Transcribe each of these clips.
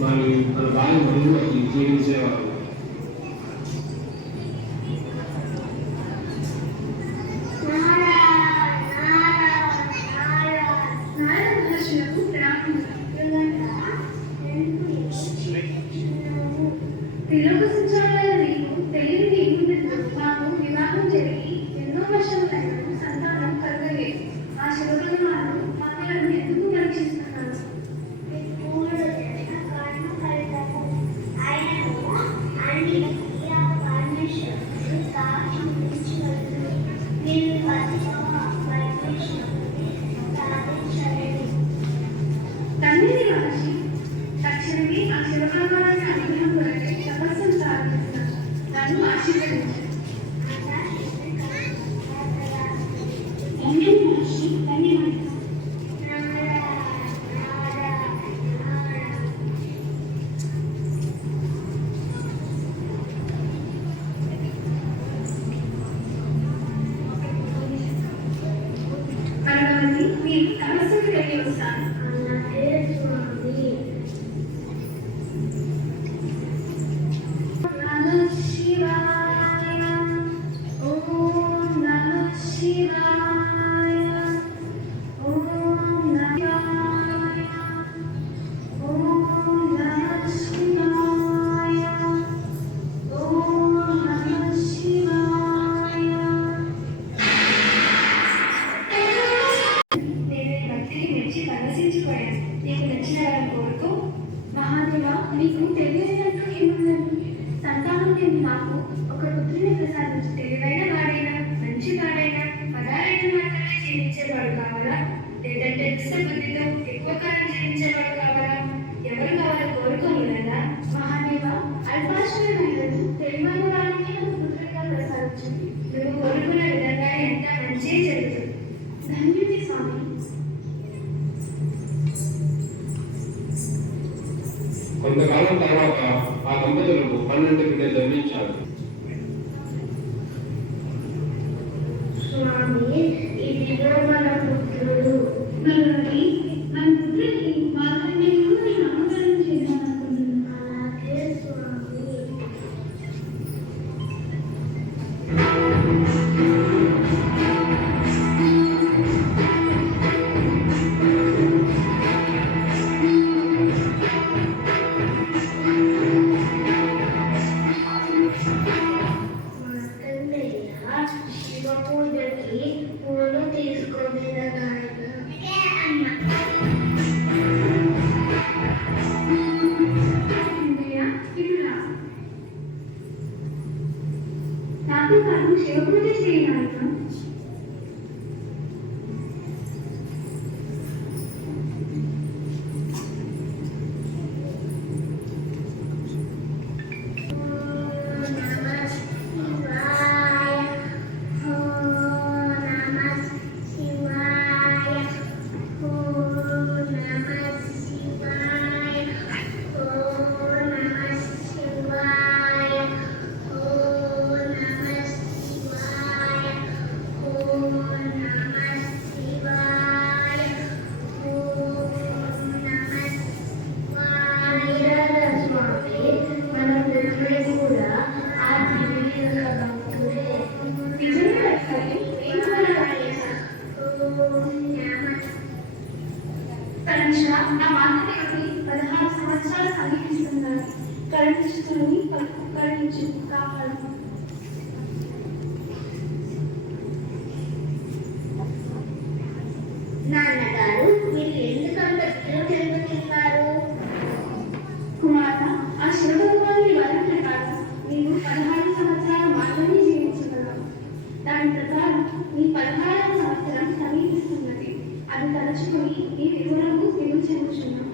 మన బాగా మరుగులోకి జీవించేవారు. కొంతకాలం తర్వాత ఆ దంపతులకు 12 బిడ్డలు జన్మించారు. నాన్నగారు మీరు ఎందుకంత చెందుతున్నారు? కుమార్త, ఆ శివభగవాన్ని వరం ప్రకారం నేను 16 సంవత్సరాలు మాత్రమే జీవించగలను. దాని ప్రకారం మీ 16వ సంవత్సరం సమీపిస్తున్నది. అది తలుచుకొని మీ వివరము నేను చెందుతున్నాను.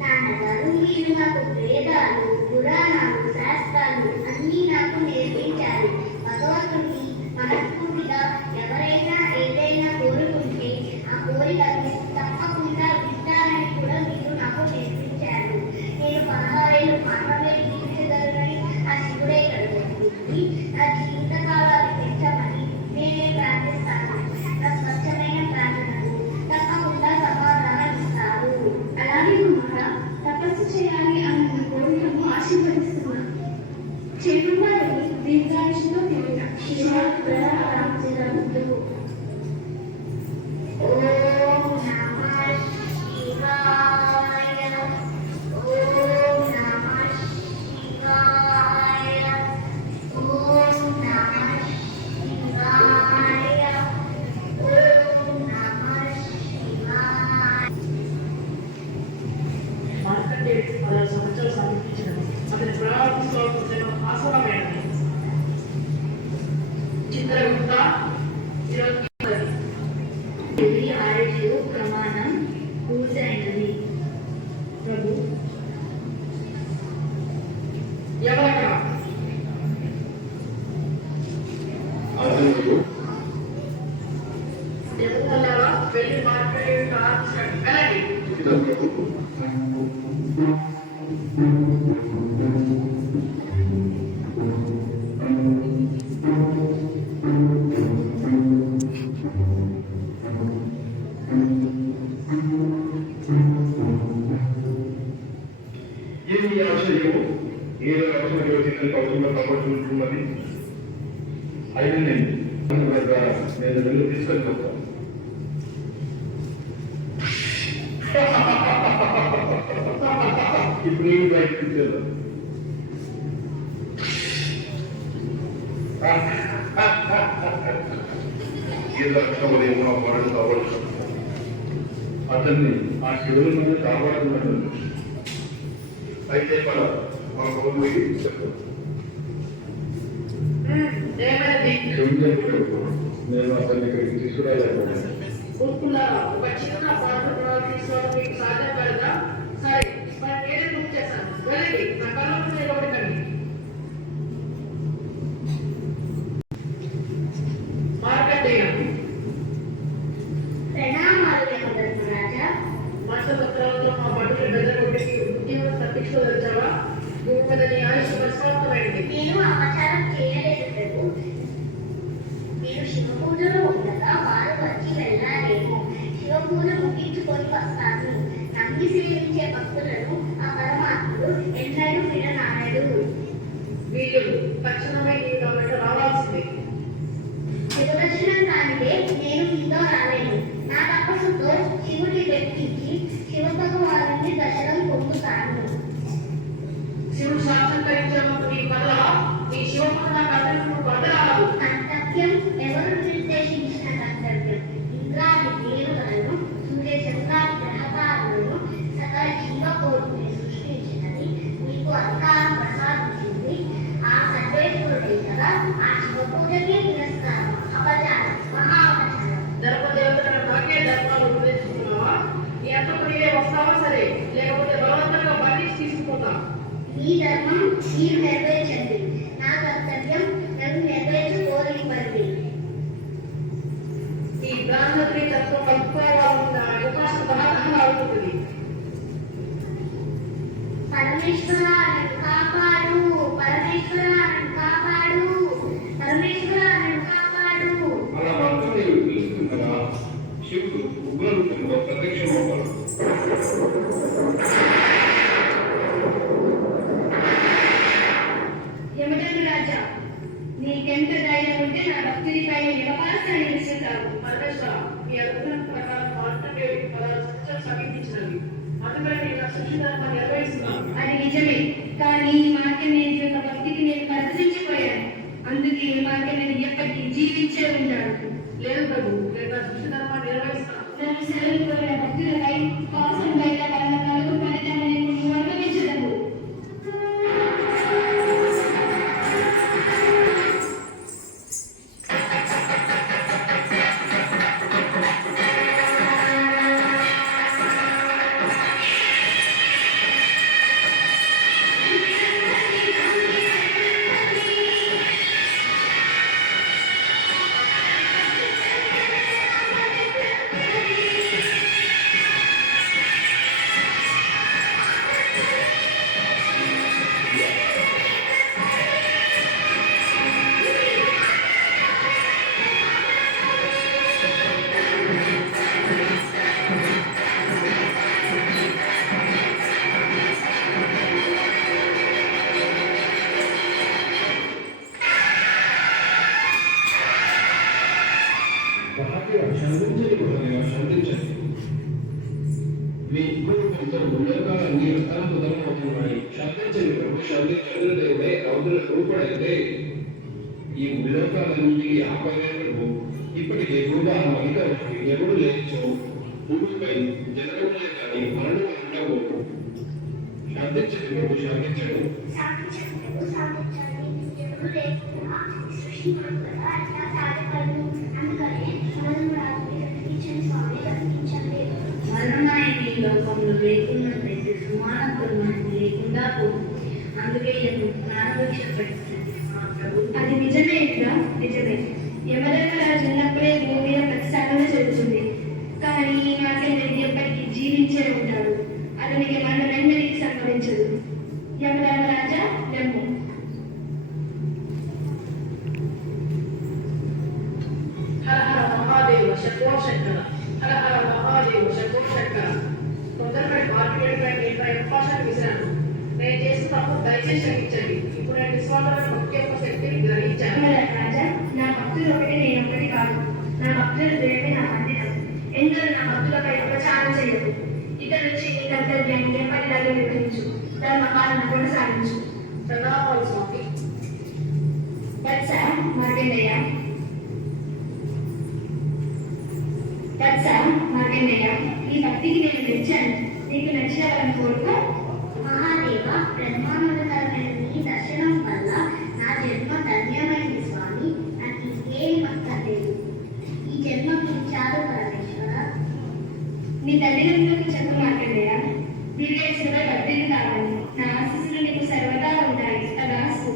నాన్నగారు మీరు నాకు వేదాలు, పురాణాలు, శాస్త్రాలు అన్నీ నాకు నేర్పించారు. భగవంతుడిని మనస్ఫూర్తిగా ఎవరైనా ఏదైనా కోరుకుంటే ఆ కోరికను తప్పకుండా వింటారని కూడా మీరు నాకు నేర్పించారు. నేను 16 ఏళ్ళు మాత్రమే జీవించగలనని ఆ శివుడే కలుగుతుంది. నా జీవితకాలాన్ని పెంచమని నేనే ప్రార్థిస్తాను. నా స్వచ్ఛమైన ప్రార్థనలు తప్పకుండా సమాధానం ఇస్తారు. అలాగే ప్రమాణం పూర్తయినది. ప్రభు ఎవరక్కడ అతను ఎవరన్నారా వెళ్ళి మాట్లాడే వెళ్ళండి. ఏమి ఆశ్చర్యము ఏదో ఆశ్చర్యం వచ్చిందని కౌశంలో కప్పట్టుకుంటున్నది. అయినా నేను వెళ్ళి తీసుకొని పోతాను. ఇప్పుడు ఏమి బయట తీసుకెళ్ళాను. ఏ లక్షణమేమో ఆ వాడు కావచ్చు. అతన్ని ఆ శివుల నుండి కాపాడుతున్నాడు. అయితే మన ఫోన్ పోయి చెప్పాను. ఏమైంది నేను అతన్ని ఇక్కడికి తీసుకురాలేకపోయాను. కూర్చున్నారా? ఒక చిన్న పాత్ర తీసుకోవడం మీకు సాధ్యం పడదా? సరే, మరి నేనే బుక్ చేశాను. వెళ్ళండి, నా కళ్ళకు నిలబెట్టండి. మార్కండేయ ప్రణామాలు యమధర్మరాజా. మాసపత్రాలతో మా పట్టుని బెదరగొట్టి ఉద్యోగం తప్పించుకోదలిచావా? భూమి మీద నీ ఆయుష్ పరిసమాప్తమైంది. నేను అపచారం చేయలేదు ప్రభు. నేను శివపూజలో ఉండగా వారు వచ్చి వెళ్ళారేమో. శివపూజ ముగించుకొని వస్తాను. నమ్మి సేవించే భక్తులను ఆ పరమాత్ముడు ఎన్నడూ విడనాడడు. వీళ్ళు తక్షణమే నీ వెంట రావాల్సిందే. శివదర్శనం కానిదే నేను మీతో రాలేను. నా తపస్సుతో శివుడి వ్యక్తికి శివభగవానుని దర్శనం పొందుతాను. శివుడు సాక్షాత్కరించినప్పుడు నీ వల్ల నీ శివపద నాకు అతను వదలాలు. కర్తవ్యం ఎవరు నిర్దేశించిన కర్తవ్యం? ఇంద్రాది దేవతలను, సూర్య చంద్రాది గ్రహతారులను, సకల జీవకోటిని సృష్టించినది మీకు అధికారం ప్రసాదించింది ఆ సర్వేశ్వరుడే కదా. ఆ శివపూజకే తిరస్కారం, అపచారం, మహా అపచారం. ధర్మదేవతలను నాకే ధర్మాలు ఉపదేశిస్తున్నావా? నీ అంతకు నీవే వస్తావా? సరే, లేకపోతే బలవంతంగా బంధించి తీసుకుపోతా. మీ ధర్మం మీరు నెరవేర్చండి. నా కర్తవ్యం నన్ను నెరవేర్చుకోనివ్వండి. ఈ బ్రాహ్మణుడి తత్వం కలుపుకోవాలన్న అవకాశం బాగా అవుతుంది. పరమేశ్వర నన్ను కాపాడు, పరమేశ్వర నన్ను కాపాడు, పరమేశ్వర నన్ను కాపాడు. అలా మాత్రం నేను పిలుస్తుండగా శివుడు ఉగ్రరూపంలో ప్రత్యక్షమవుతాడు. యమధర్మరాజా, నీకెంత ధైర్యం ఉంటే నా భక్తుడిపై నిలపాల్సిన విసురుతావు. పరమేశ్వర, మీ అనుగ్రహం ప్రకారం మార్కండేయుడి పదాలు సత్యం సమీపించినవి. అందుకని నేను సృష్టి ధర్మాన్ని నిర్వహిస్తున్నాను. అది నిజమే, కానీ మార్కండేయుడి యొక్క భక్తికి నేను పరిచయించిపోయాను. అందుకే మార్కండేయుడు ఎప్పటికీ జీవించే ఉంటాడు. లేదు ప్రభు, నేను నా సృష్టి ధర్మాన్ని నిర్వహిస్తాను. నన్ను సెలవు కోరిన భక్తులపై పాసం బయట వాళ్ళ కలుగు ఫలితాన్ని నువ్వు అనుభవించదవు. శాంతించండి. మీ ఉగ్రరూపంతో ఉల్లోకాలు అన్ని రకాల సుధరమవుతున్నాయి. శాంతించండి ప్రభు, శాంతించండి. దేవుడే రౌద్ర స్వరూపుడైతే ఈ ఉల్లోకాలన్నింటికి ఆపైన ప్రభు. ఇప్పటికే భూభారం అధికరించి ఎవడు లేచో భూమిపై జనగములే కానీ మరణం ఉండవు. శాంతించండి ప్రభు, శాంతించండి. శాంతించండి ప్రభు, శాంతించండి. ఎవరు లేకుండా సృష్టి మనకు కదా అట్లా సాగపడదు. అందుకనే యమధర్మరాజుని రక్షించండి స్వామి, రక్షించండి. లోకంలో లేకున్నట్లయితే సమానత్వం మనకు లేకుండా పోతుంది. అందుకే ప్రాణభిక్ష పెడుతుంది మా ప్రభు. అది నిజమే ఇంకా నిజమే. యమధర్మరాజు ఉన్నప్పుడే భూమి మీద ప్రతిష్టాపన జరుగుతుంది. కానీ మార్కండేయుడు ఎప్పటికీ జీవించే ఉంటాడు. అతనికి మరణందరికీ సంభవించదు. యమధర్మరాజా లెమ్ము. హర హర మహాదేవ శంభో శంకర. హర హర మహాదేవ శంభో శంకర. తొందరపడి మార్కెట్ అవకాశాన్ని విసిరాను. నేను చేసిన తప్పు దయచేసి క్షమించండి. ఇప్పుడు నేను విశ్వాసాలను భక్తి యొక్క శక్తిని గ్రహించాను. యమధర్మరాజా, నా భక్తులు ఒకటి నేనొకటి కాదు. నా భక్తుల ప్రేమే నా మందిరం. ఎందరూ నా భక్తులపై ఉపచారం చేయదు. ఇక నుంచి నీ కర్తవ్యాన్ని ఎప్పటిలాగే నిర్వహించు. ధర్మపాలన కొనసాగించు. ప్రణామాలు స్వామి. వత్స మార్కండేయ, ఈ భక్తికి నేను మెచ్చాను. నీకు నచ్చిన వాళ్ళని కోరుకో. మహాదేవ, బ్రహ్మానందకరమైన నీ దర్శనం వల్ల నా జన్మ ధన్యమైంది స్వామి. నాకు ఇంకేం అక్కర్లేదు. ఈ జన్మకి చాలు పరమేశ్వర. నీ తల్లిదండ్రులకు చెప్పు మార్కండేయ. దీర్ఘాయుష్యులపై భక్తిని కావాలి. నా ఆశీస్సులు నీకు సర్వదా ఉంటాయి. తదాస్తు.